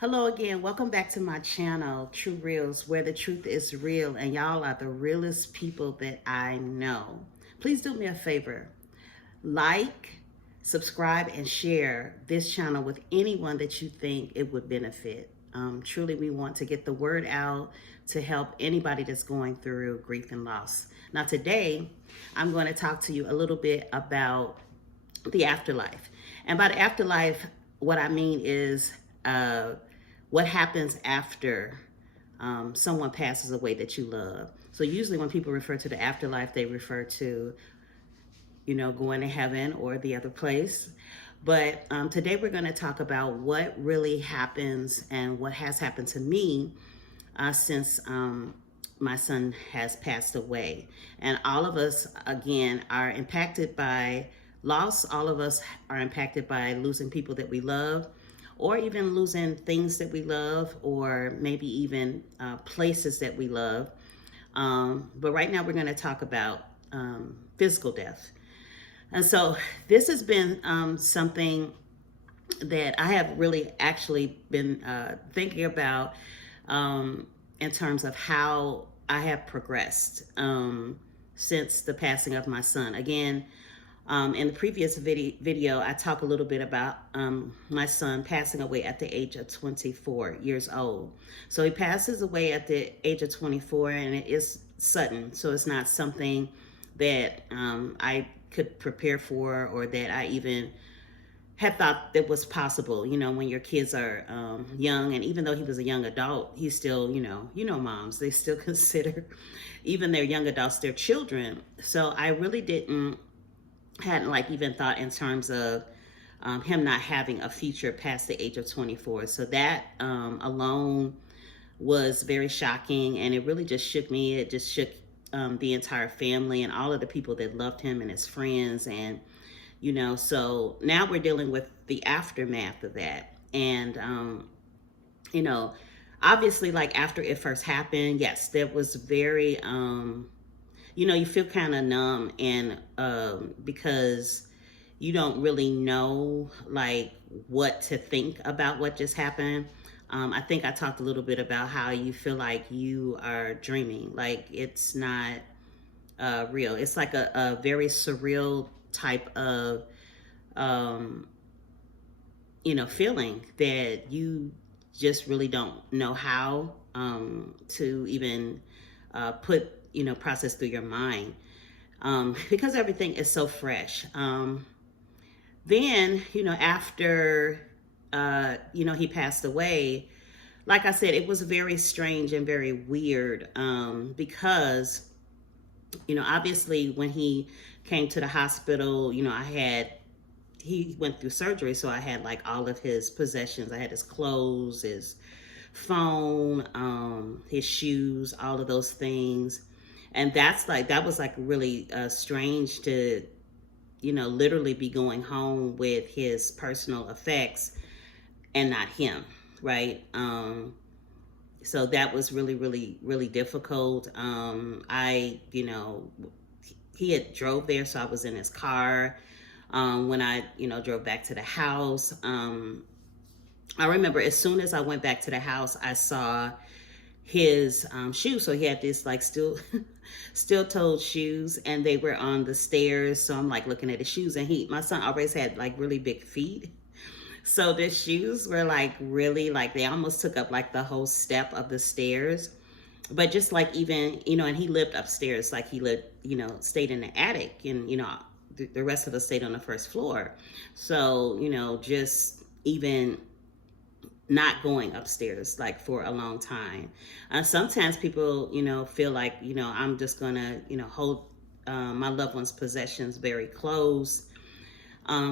Hello again. Welcome back to my channel, Tru Reels, where the truth is real and y'all are the realest people that I know. Please do me a favor. Like, subscribe, and share this channel with anyone that you think it would benefit. Truly, we want to get the word out to help anybody that's going through grief and loss. Now, today, I'm going to talk to you a little bit about the afterlife. And by the afterlife, what I mean is what happens after someone passes away that you love. So usually when people refer to the afterlife, they refer to, going to heaven or the other place. But today we're going to talk about what really happens and what has happened to me since my son has passed away. And all of us, again, are impacted by loss. All of us are impacted by losing people that we love, or even losing things that we love, or maybe even places that we love. But right now we're going to talk about physical death. And so this has been something that I have really actually been thinking about in terms of how I have progressed since the passing of my son. Again, in the previous video, I talked a little bit about my son passing away at the age of 24 years old. So he passes away at the age of 24, and it is sudden. So it's not something that I could prepare for, or that I even had thought that was possible. When your kids are young, and even though he was a young adult, he's still, moms, they still consider even their young adults their children. So I really hadn't like even thought in terms of him not having a future past the age of 24. So that alone was very shocking, and it really just shook me. It just shook the entire family and all of the people that loved him and his friends. And so now we're dealing with the aftermath of that. And you know obviously, like, after it first happened, yes, that was very you feel kind of numb, and because you don't really know like what to think about what just happened. I think I talked a little bit about how you feel like you are dreaming, like it's not real. It's like a very surreal type of um, feeling that you just really don't know how to even put process through your mind, because everything is so fresh. Then after he passed away, like I said, it was very strange and very weird, because obviously when he came to the hospital, he went through surgery, so I had like all of his possessions. I had his clothes, his phone, his shoes, all of those things. And that was like really strange to literally be going home with his personal effects and not him, right? So that was really, really, really difficult. I he had drove there, so I was in his car when I drove back to the house. I remember as soon as I went back to the house, I saw his shoes. So he had this like steel toed shoes, and they were on the stairs. So I'm like looking at his shoes, and my son always had like really big feet. So the shoes were like really, like they almost took up like the whole step of the stairs. But just like, even and he lived upstairs, like he lived stayed in the attic, and the rest of us stayed on the first floor. So just even not going upstairs like for a long time. Sometimes people feel like I'm just gonna hold my loved one's possessions very close.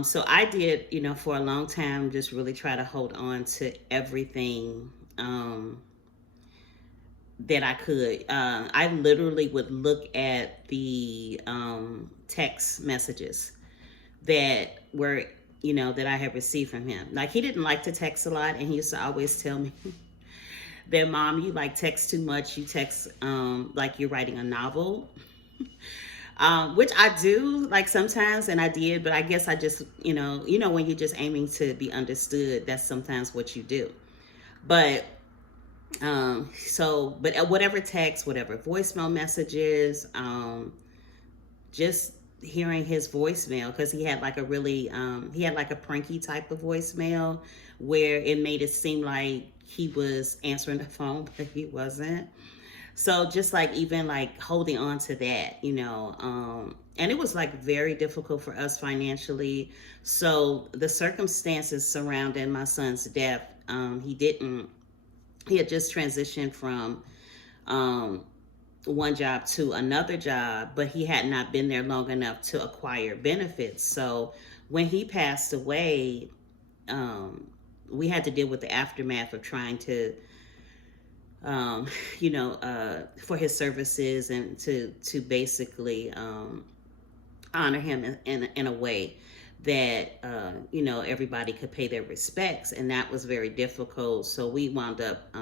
So I did for a long time just really try to hold on to everything that I could. I literally would look at the text messages that were that I had received from him. Like, he didn't like to text a lot, and he used to always tell me that, "Mom, you like text too much. You text like you're writing a novel." Which I do like sometimes, and I did, but I guess I just when you're just aiming to be understood, that's sometimes what you do. But but whatever text, whatever voicemail messages, just hearing his voicemail, because he had like a really he had like a pranky type of voicemail where it made it seem like he was answering the phone, but he wasn't. So just like even like holding on to that, and it was like very difficult for us financially. So the circumstances surrounding my son's death, he had just transitioned from um, one job to another job, but he had not been there long enough to acquire benefits. So when he passed away, um, we had to deal with the aftermath of trying to, um, for his services and to basically honor him in a way that everybody could pay their respects, and that was very difficult. So we wound up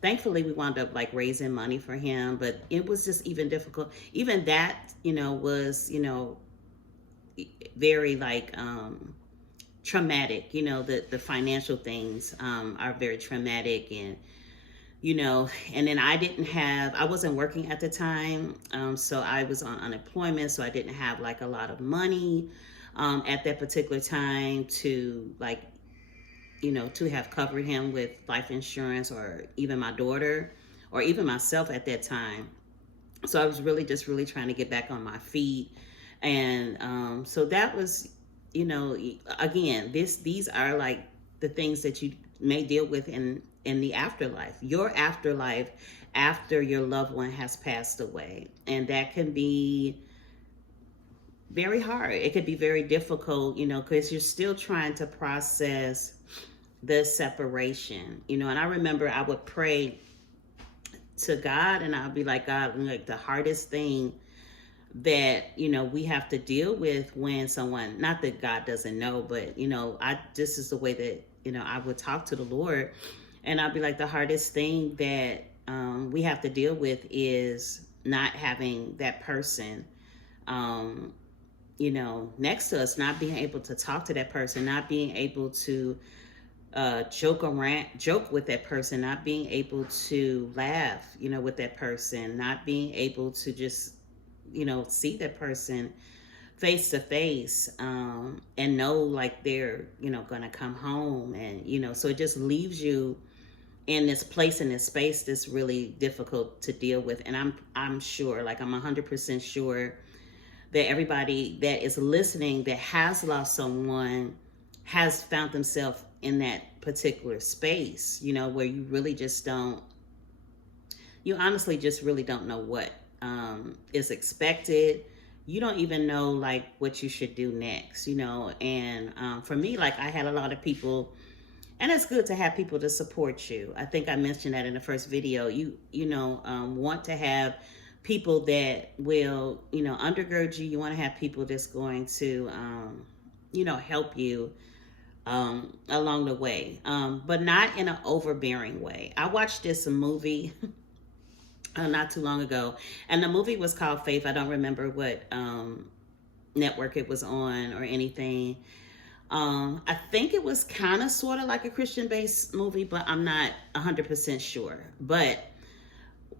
thankfully we wound up like raising money for him, but it was just even difficult. Even that was very like traumatic. The financial things are very traumatic. And then I wasn't working at the time, so I was on unemployment, so I didn't have like a lot of money at that particular time to like to have covered him with life insurance, or even my daughter, or even myself at that time. So I was really just really trying to get back on my feet. And so that was, again, these are like the things that you may deal with in the afterlife, your afterlife, after your loved one has passed away. And that can be very hard. It could be very difficult, because you're still trying to process the separation, and I remember I would pray to God, and I'd be like, God, like the hardest thing that we have to deal with when someone, not that God doesn't know, but I this is the way that I would talk to the Lord, and I'd be like, the hardest thing that we have to deal with is not having that person next to us, not being able to talk to that person, not being able to joke with that person, not being able to laugh, with that person, not being able to just, see that person face to face, and know like they're, gonna come home, and so it just leaves you in this place, in this space that's really difficult to deal with. And I'm sure, like I'm 100% sure that everybody that is listening that has lost someone has found themselves in that particular space, where you really just don't, you honestly just really don't know what is expected. You don't even know like what you should do next, and for me, like I had a lot of people, and it's good to have people to support you. I think I mentioned that in the first video. Want to have people that will, undergird you. You want to have people that's going to, help you along the way, but not in an overbearing way. I watched this movie not too long ago, and the movie was called Faith. I don't remember what network it was on or anything. I think it was kind of sort of like a Christian-based movie, but I'm not 100% sure. But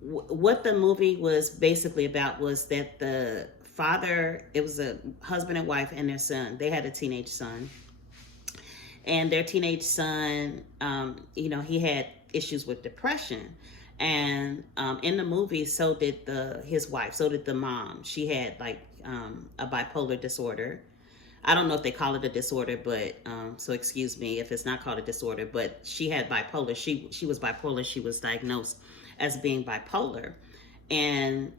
what the movie was basically about was that the father, it was a husband and wife and their son. They had a teenage son, and their teenage son, he had issues with depression. And in the movie, so did his wife, so did the mom. She had like a bipolar disorder. I don't know if they call it a disorder, but so excuse me if it's not called a disorder, but she had bipolar. She was bipolar. She was diagnosed as being bipolar. And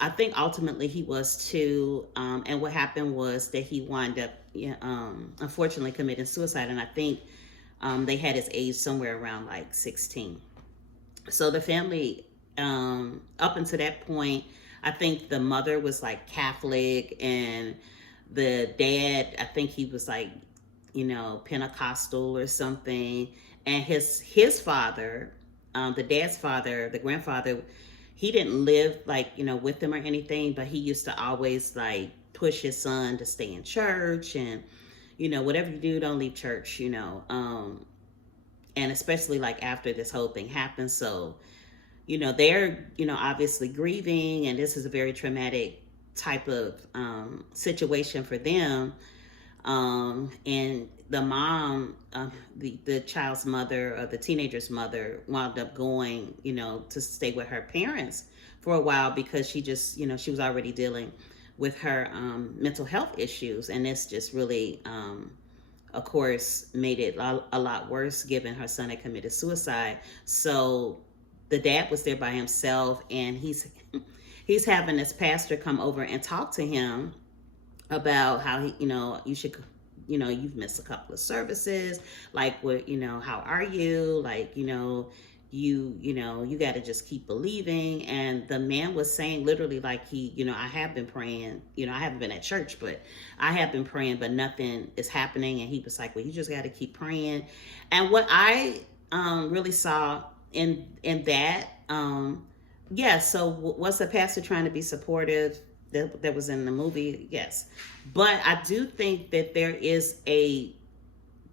I think ultimately he was too. And what happened was that he wound up, unfortunately, committing suicide. And I think they had his age somewhere around like 16. So the family, up until that point, I think the mother was like Catholic, and the dad, I think he was like, Pentecostal or something. And his father, the dad's father, the grandfather, he didn't live like, with them or anything, but he used to always like push his son to stay in church, and, whatever you do, don't leave church, and especially like after this whole thing happened. So, they're, obviously grieving, and this is a very traumatic type of situation for them. And the mom, the child's mother, or the teenager's mother, wound up going, to stay with her parents for a while, because she just, she was already dealing with her mental health issues, and this just really, of course, made it a lot worse, given her son had committed suicide. So the dad was there by himself, and he's having this pastor come over and talk to him about how you should, you've missed a couple of services, like, what, how are you, like, you got to just keep believing. And the man was saying literally, like, I have been praying, I haven't been at church, but I have been praying, but nothing is happening. And he was like, well, you just got to keep praying. And what I really saw in that, yeah, so was the pastor trying to be supportive? That was in the movie, yes. But I do think that there is a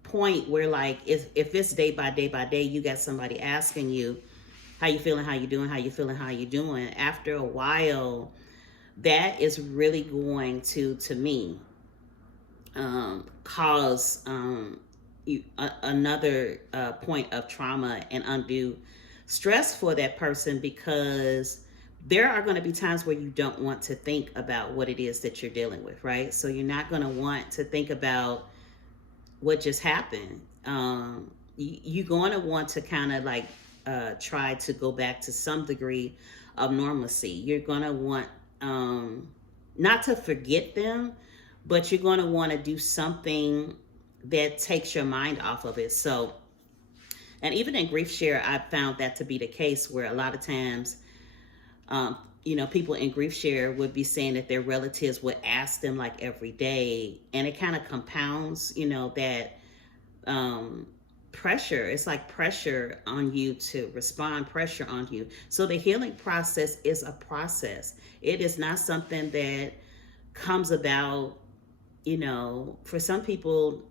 point where, like, if it's day by day by day, you got somebody asking you, how you feeling, how you doing, how you feeling, how you doing, after a while, that is really going to me, cause another point of trauma and undue stress for that person, because there are going to be times where you don't want to think about what it is that you're dealing with, right? So you're not going to want to think about what just happened. You're going to want to kind of like try to go back to some degree of normalcy. You're going to want not to forget them, but you're going to want to do something that takes your mind off of it. So, and even in grief share, I found that to be the case, where a lot of times, people in grief share would be saying that their relatives would ask them like every day, and it kind of compounds, that pressure. It's like pressure on you to respond, pressure on you. So the healing process is a process. It is not something that comes about, for some people,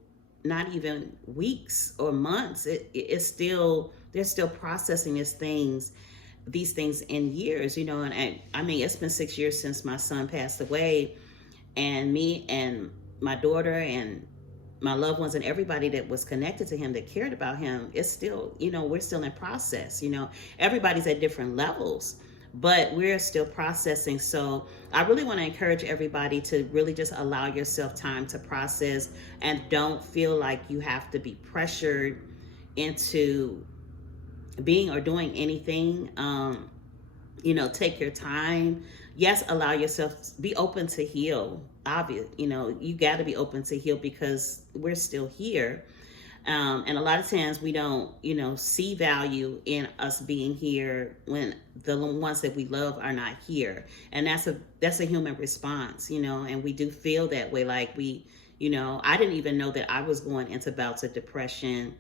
not even weeks or months. It's still, they're still processing these things in years, and I mean, it's been 6 years since my son passed away, and me and my daughter and my loved ones and everybody that was connected to him, that cared about him, it's still, we're still in process. Everybody's at different levels, but we're still processing. So I really want to encourage everybody to really just allow yourself time to process, and don't feel like you have to be pressured into being or doing anything. Take your time. Yes, allow yourself, be open to heal. Obvious, you got to be open to heal, because we're still here. And a lot of times we don't, see value in us being here when the ones that we love are not here. And that's a human response, and we do feel that way. Like I didn't even know that I was going into bouts of depression.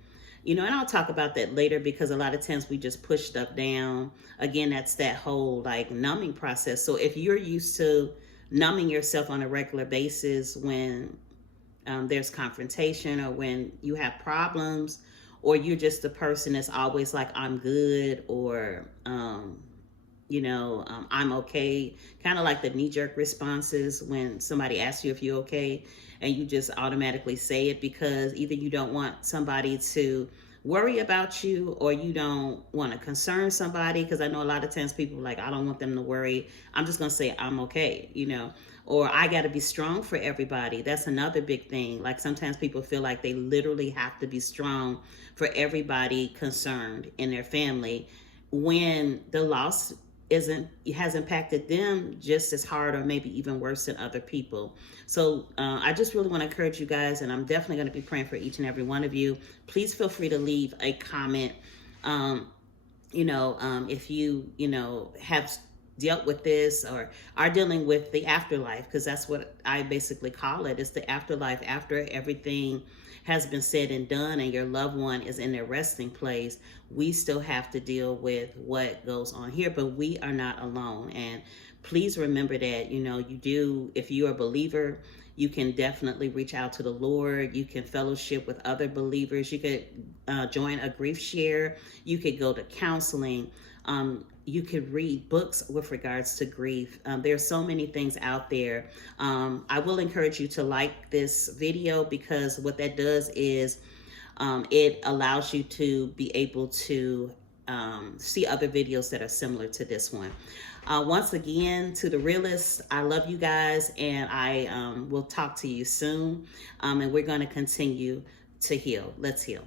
And I'll talk about that later, because a lot of times we just push stuff down. Again, that's that whole like numbing process. So if you're used to numbing yourself on a regular basis when there's confrontation, or when you have problems, or you're just the person that's always like, I'm good, or I'm okay, kind of like the knee-jerk responses when somebody asks you if you're okay, and you just automatically say it, because either you don't want somebody to worry about you, or you don't want to concern somebody. Because I know a lot of times people are like, I don't want them to worry, I'm just going to say I'm okay, or I got to be strong for everybody. That's another big thing. Like sometimes people feel like they literally have to be strong for everybody concerned in their family, when the loss has impacted them just as hard, or maybe even worse than other people. So I just really want to encourage you guys, and I'm definitely going to be praying for each and every one of you. Please feel free to leave a comment. If you have dealt with this, or are dealing with the afterlife, because that's what I basically call it. It's the afterlife, after everything has been said and done and your loved one is in their resting place. We still have to deal with what goes on here, but we are not alone. And please remember that, you do, if you're a believer, You can definitely reach out to the Lord. You can fellowship with other believers. You could join a grief share. You could go to counseling. You could read books with regards to grief. There's so many things out there. I will encourage you to like this video, because what that does is it allows you to be able to see other videos that are similar to this one. Once again, to the realists, I love you guys, and I will talk to you soon. And we're going to continue to heal. Let's heal.